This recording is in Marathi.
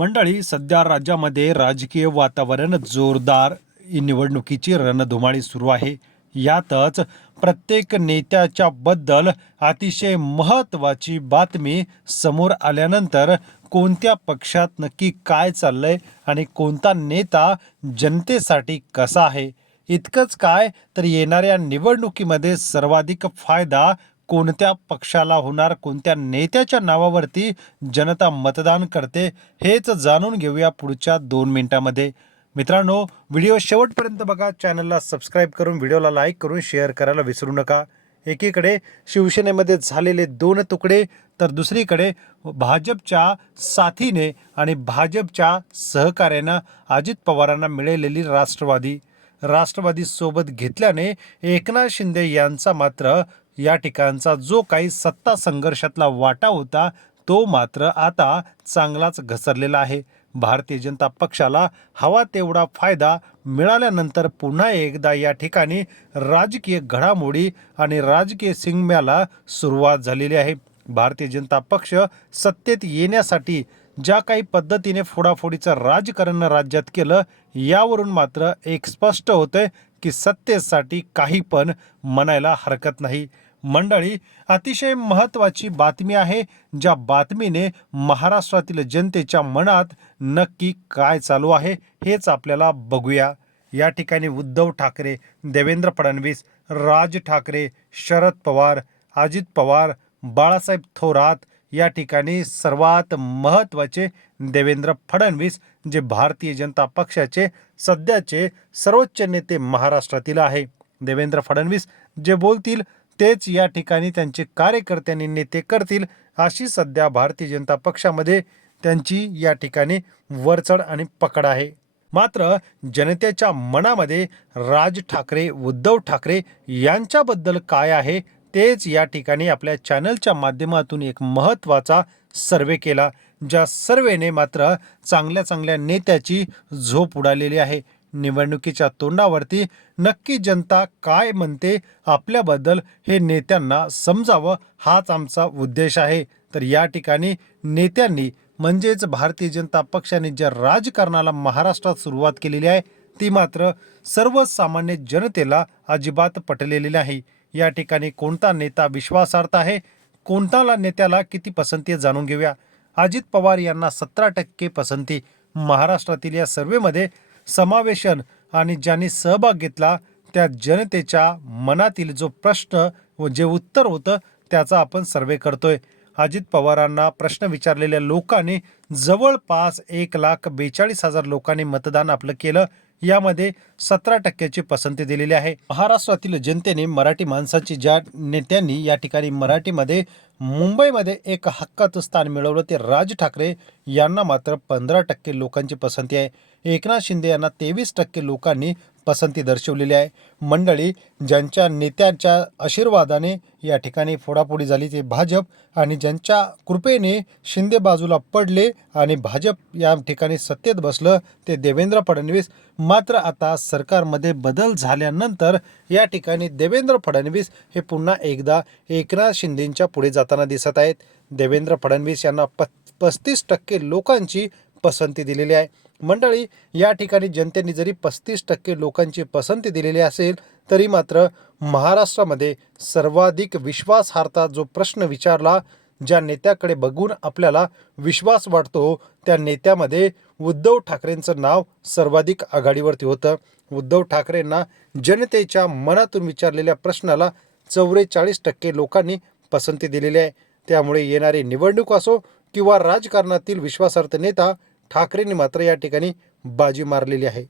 मंडळी, सध्या राज्यामध्ये राजकीय वातावरण जोरदार निवडणुकीची रणधुमाळी सुरू आहे. यातच प्रत्येक नेत्याच्या बद्दल अतिशय महत्त्वाची बातमी समोर आल्यानंतर कोणत्या पक्षात नक्की काय चाललंय आणि कोणता नेता जनतेसाठी कसा आहे, इतकंच काय तर येणाऱ्या निवडणुकीमध्ये सर्वाधिक फायदा कोणत्या पक्षाला होणार, कोणत्या नेत्याच्या नावावरती जनता मतदान करते, हेच जाणून घेऊया पुढच्या 2 मिनिटांमध्ये. मित्रांनो, व्हिडिओ शेवटपर्यंत बघा. चॅनलला सबस्क्राईब करून व्हिडिओला लाईक करून शेअर करायला विसरू नका. एकीकडे शिवसेनेमध्ये झालेले 2 तुकडे, तर दुसरीकडे भाजपच्या साथीने आणि भाजपच्या सहकार्यानं अजित पवारांना मिळालेली राष्ट्रवादी सोबत घेतल्याने एकनाथ शिंदे यांचा मात्र या ठिकाणचा जो काही सत्ता संघर्षातला वाटा होता तो मात्र आता चांगलाच घसरलेला आहे. भारतीय जनता पक्षाला हवा तेवढा फायदा मिळाल्यानंतर पुन्हा एकदा या ठिकाणी राजकीय घडामोडी आणि राजकीय सिंगम्याला सुरुवात झालेली आहे. भारतीय जनता पक्ष सत्तेत येण्यासाठी ज्या काही पद्धतीने फोडाफोडीचं राजकारण राज्यात केलं, यावरून मात्र एक स्पष्ट होतंय की सत्तेसाठी काही पण म्हणायला हरकत नाही. मंडळी, अतिशय महत्त्वाची बातमी आहे, ज्या बातमीने महाराष्ट्रातील जनतेच्या मनात नक्की काय चालू आहे हेच आपल्याला बघूया. या ठिकाणी उद्धव ठाकरे, देवेंद्र फडणवीस, राज ठाकरे, शरद पवार, अजित पवार, बाळासाहेब थोरात, या ठिकाणी सर्वात महत्त्वाचे देवेंद्र फडणवीस, जे भारतीय जनता पक्षाचे सध्याचे सर्वोच्च नेते महाराष्ट्रातील आहे. देवेंद्र फडणवीस जे बोलतील तेच या ठिकाणी त्यांचे कार्यकर्त्यांनी नेते करतील, अशी सध्या भारतीय जनता पक्षामध्ये त्यांची या ठिकाणी वरचढ आणि पकड आहे. मात्र जनतेच्या मनामध्ये राज ठाकरे, उद्धव ठाकरे यांच्याबद्दल काय आहे, तेच या ठिकाणी आपल्या चॅनलच्या माध्यमातून एक महत्त्वाचा सर्वे केला, ज्या सर्वेने मात्र चांगल्या नेत्याची झोप उडालेली आहे. निवडणुकीच्या तोंडावरती नक्की जनता काय म्हणते आपल्याबद्दल हे नेत्यांना समजावं, हाच आमचा उद्देश आहे. तर या ठिकाणी नेत्यांनी म्हणजेच भारतीय जनता पक्षाने ज्या राजकारणाला महाराष्ट्रात सुरुवात केलेली आहे ती मात्र सर्वसामान्य जनतेला अजिबात पटलेली नाही. या ठिकाणी कोणता नेता विश्वासार्ह आहे, कोणत्या नेत्याला किती पसंती आहे जाणून घेऊया. अजित पवार यांना 17% पसंती. महाराष्ट्रातील या सर्वेमध्ये समावेशन आणि ज्यांनी सहभाग घेतला त्या जनतेच्या मनातील जो प्रश्न व जे उत्तर होतं त्याचा आपण सर्वे करतोय. अजित पवारांना प्रश्न विचारलेल्या लोकांनी जवळपास 1,42,000 लोकांनी मतदान आपलं केलं. यामध्ये 17%ची पसंती दिलेली आहे. महाराष्ट्रातील जनतेने मराठी माणसाची ज्या नेत्यांनी या ठिकाणी मराठीमध्ये मुंबईमध्ये एक हक्काचं स्थान मिळवलं ते राज ठाकरे यांना मात्र 15% लोकांची पसंती आहे. एकनाथ शिंदे यांना 23% लोकांनी पसंती दर्शवलेली आहे. मंडळी, ज्यांच्या नेत्यांच्या आशीर्वादाने या ठिकाणी फोडाफोडी झाली ते भाजप, आणि ज्यांच्या कृपेने शिंदे बाजूला पडले आणि भाजप या ठिकाणी सत्तेत बसलं ते देवेंद्र फडणवीस. मात्र आता सरकारमध्ये बदल झाल्यानंतर या ठिकाणी देवेंद्र फडणवीस हे पुन्हा एकदा एकनाथ शिंदेंच्या पुढे जाताना दिसत आहेत. देवेंद्र फडणवीस यांना 35% लोकांची पसंती दिलेली आहे. मंडळी, या ठिकाणी जनतेने जरी 35% लोकांची पसंती दिलेली असेल तरी मात्र महाराष्ट्रामध्ये सर्वाधिक विश्वासार्हता जो प्रश्न विचारला, ज्या नेत्याकडे बघून आपल्याला विश्वास वाटतो त्या नेत्यामध्ये उद्धव ठाकरेंचं नाव सर्वाधिक आघाडीवरती होतं. उद्धव ठाकरेंना जनतेच्या मनातून विचारलेल्या प्रश्नाला 44% लोकांनी पसंती दिलेली आहे. त्यामुळे येणारी निवडणूक असो किंवा राजकारणातील विश्वासार्ह नेता, ठाकरेंनी मात्र या ठिकाणी बाजी मारलेली आहे.